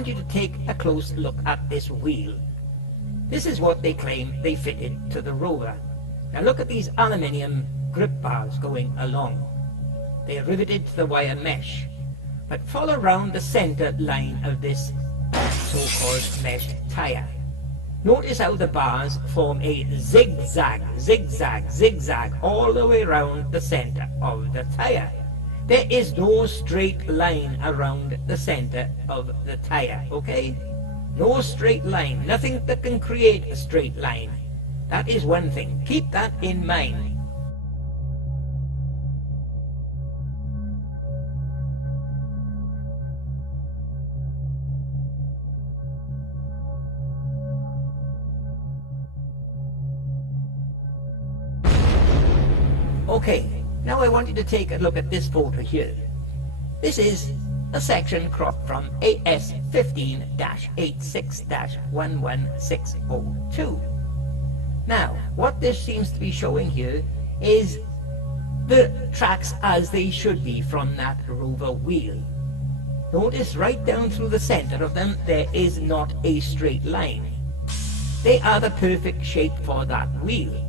want you to take a close look at this wheel. This is what they claim they fitted to the rover. Now look at these aluminium grip bars going along. They're riveted to the wire mesh. But follow round the center line of this so-called mesh tire. Notice how the bars form a zigzag, zigzag, zigzag all the way around the center of the tire. There is no straight line around the center of the tire, okay? No straight line, nothing that can create a straight line. That is one thing. Keep that in mind. Okay, now I want you to take a look at this photo here. This is a section cropped from AS 15-86-11602. Now, what this seems to be showing here is the tracks as they should be from that rover wheel. Notice right down through the center of them there is not a straight line. They are the perfect shape for that wheel.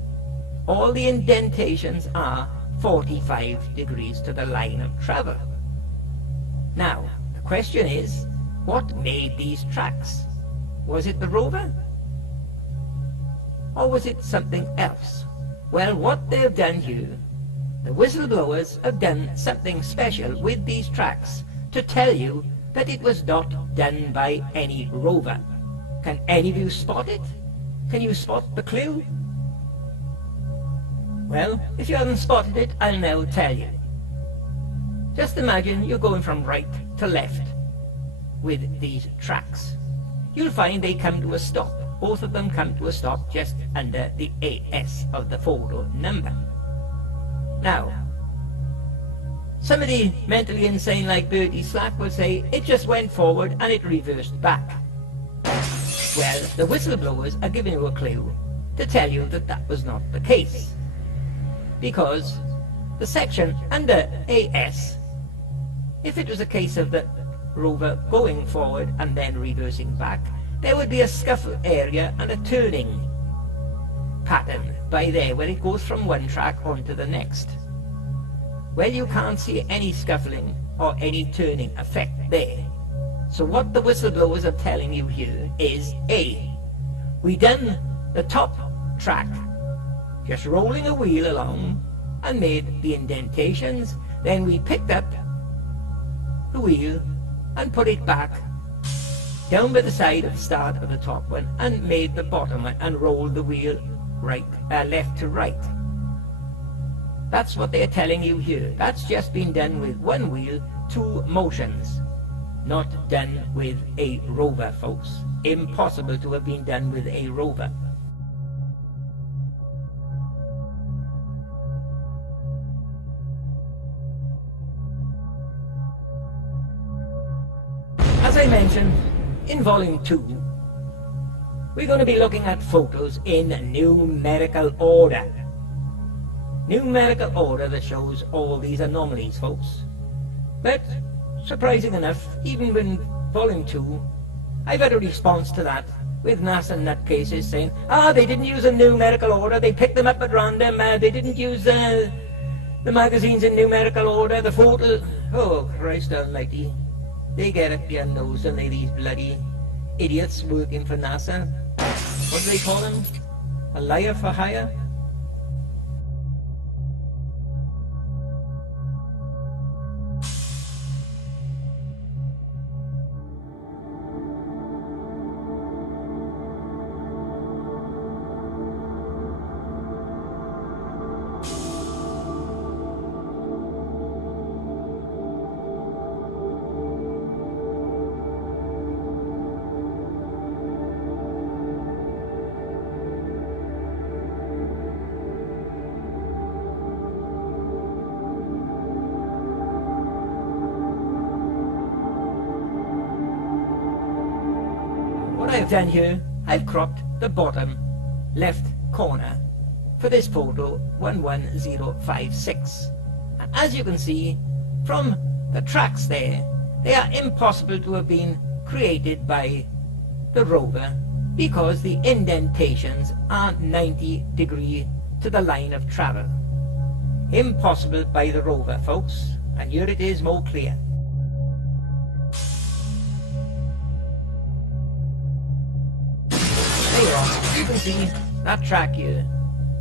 All the indentations are 45 degrees to the line of travel. Now, the question is, what made these tracks? Was it the rover? Or was it something else? Well, what they've done here, the whistleblowers have done something special with these tracks to tell you that it was not done by any rover. Can any of you spot it? Can you spot the clue? Well, if you haven't spotted it, I'll now tell you. Just imagine you're going from right to left with these tracks. You'll find they come to a stop. Both of them come to a stop just under the AS of the photo number. Now, somebody mentally insane like Bertie Slack would say, it just went forward and it reversed back. Well, the whistleblowers are giving you a clue to tell you that that was not the case. Because the section under AS, if it was a case of the rover going forward and then reversing back, there would be a scuffle area and a turning pattern by there where it goes from one track onto the next. Well, you can't see any scuffling or any turning effect there. So what the whistleblowers are telling you here is A, we done the top track just rolling a wheel along and made the indentations, then we picked up the wheel and put it back down by the side of the start of the top one and made the bottom one and rolled the wheel left to right. That's what they're telling you here. That's just been done with one wheel, two motions. Not done with a rover, folks. Impossible to have been done with a rover. As I mentioned, in Volume 2, we're going to be looking at photos in numerical order. Numerical order that shows all these anomalies, folks. But, surprising enough, even in Volume 2, I've had a response to that with NASA nutcases saying, they didn't use a numerical order, they picked them up at random, they didn't use the magazines in numerical order, the photo... Oh, Christ almighty. They get up your nose, don't they, these bloody idiots working for NASA? What do they call them? A liar for hire? What I've done here, I've cropped the bottom left corner for this photo 11056. And as you can see from the tracks there, they are impossible to have been created by the rover because the indentations are 90 degrees to the line of travel. Impossible by the rover, folks, and here it is more clear. There you are, you can see that track here.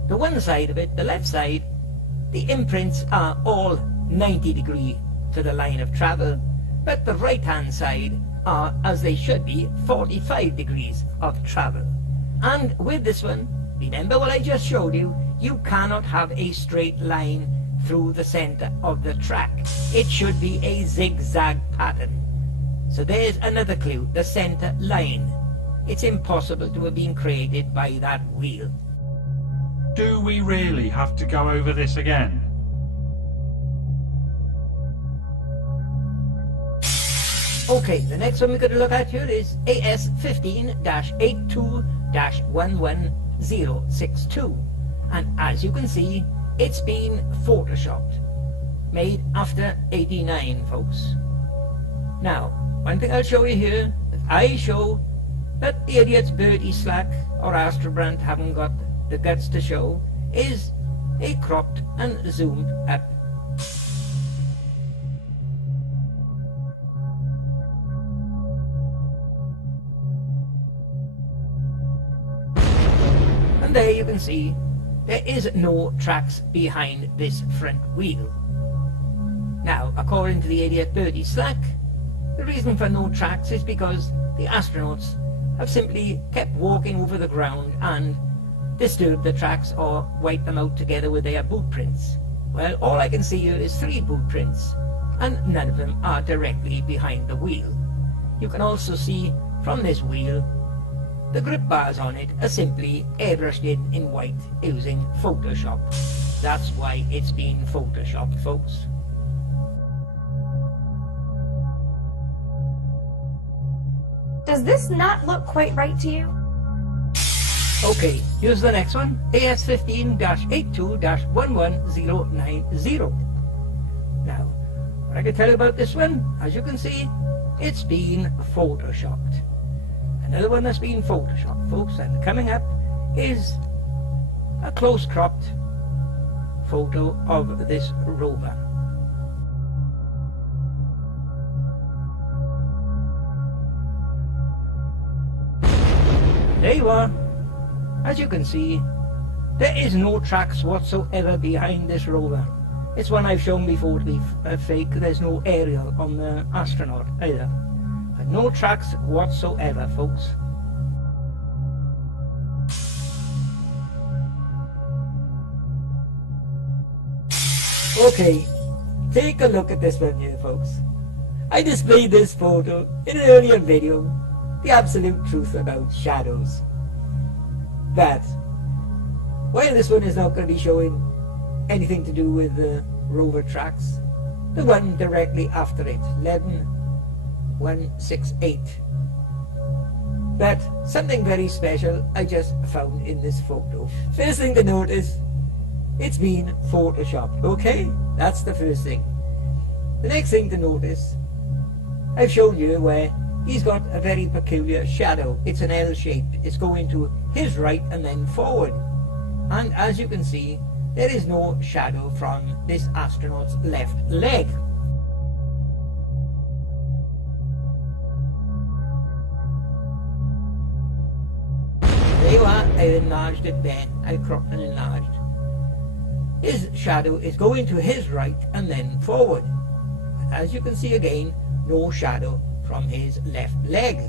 The one side of it, the left side, the imprints are all 90 degrees to the line of travel, but the right hand side are, as they should be, 45 degrees of travel. And with this one, remember what I just showed you, you cannot have a straight line through the center of the track. It should be a zigzag pattern. So there's another clue, the center line. It's impossible to have been created by that wheel. Do we really have to go over this again? Okay, the next one we're going to look at here is AS15-82-11062. And as you can see, it's been photoshopped, made after 89, folks. Now, one thing I'll show you here, I show that the idiots Bertie Slack or Astrobrand haven't got the guts to show, is a cropped and zoomed up. And there you can see there is no tracks behind this front wheel. Now, according to the idiot Bertie Slack, the reason for no tracks is because the astronauts have simply kept walking over the ground and disturbed the tracks or wiped them out together with their boot prints. Well, all I can see here is 3 boot prints, and none of them are directly behind the wheel. You can also see from this wheel the grip bars on it are simply airbrushed in white using Photoshop. That's why it's been photoshopped, folks. Does this not look quite right to you? Okay, here's the next one, AS15-82-11090. Now, what I can tell you about this one, as you can see, it's been photoshopped. Another one that's been photoshopped, folks, and coming up is a close-cropped photo of this rover. There you are. As you can see, there is no tracks whatsoever behind this rover. It's one I've shown before to be fake. There's no aerial on the astronaut either. And no tracks whatsoever, folks. Okay, take a look at this one here, folks. I displayed this photo in an earlier video, the absolute truth about shadows. But while this one is not going to be showing anything to do with the rover tracks, the one directly after it, 11168. But something very special I just found in this photo. First thing to notice, it's been photoshopped, okay? That's the first thing. The next thing to notice, I've shown you where he's got a very peculiar shadow. It's an L shape. It's going to his right and then forward. And as you can see, there is no shadow from this astronaut's left leg. There you are. I enlarged it there. I cropped and enlarged. His shadow is going to his right and then forward. As you can see again, no shadow from his left leg.